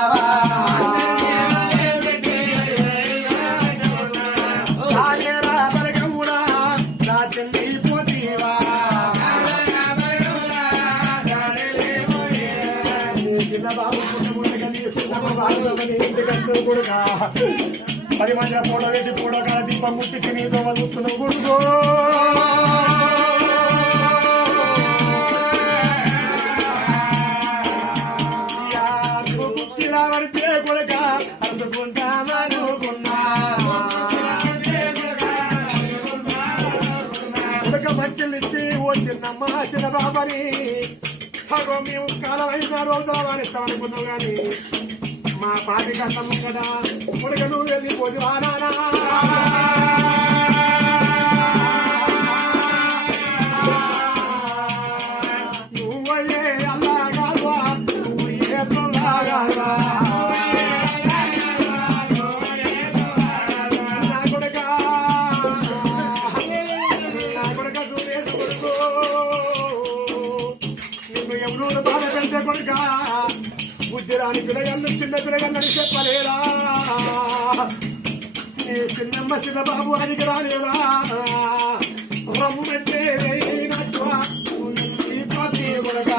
ఉన్నావా పది మంది పూడ పెట్టి పూడ కాడ దీపం ముట్టి తిని చూస్తున్నావు కొడుకో కుక్కిలా పడితే కొడుక అరుచుకుంటామనుకున్నా కొడుక మంచినిచ్చి ఓ చిన్నమ్మ చిన్న బాబని అగో మేము కాలం 5 రోజులు వాడిస్తామనుకున్నాం కానీ మా పాటి కట్టము కదా కొడుక నువ్వు వెళ్ళిపోదు నానా నువ్వయ్యే అల్లాగావా నువ్వు ఏ తొల్లాగావా నా కొడుక చూడేసు కొడుకు నిన్ను ఎవరు బాధ పెడితే కొడుక బుద్ధిరాని పిల్లగన్ను చిన్న పిల్లగన్నని చెప్పలేరా నీ చిన్నమ్మ చిన్న బాబు అడిగి రాలేరా రమ్ము పెట్టే వేయినట్టు కొడుక